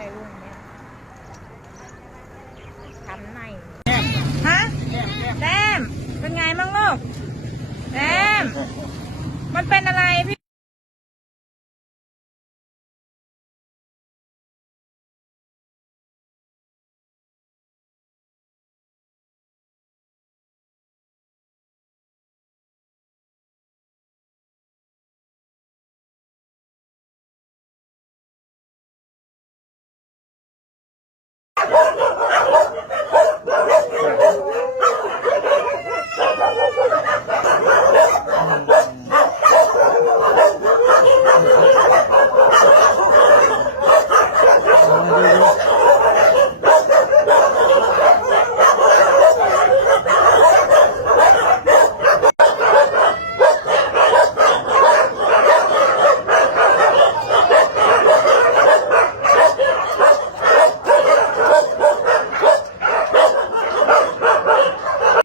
ได้วงเนี่ยทำในฮะแต้มเป็นไงบ้างลูกแต้ม no, no.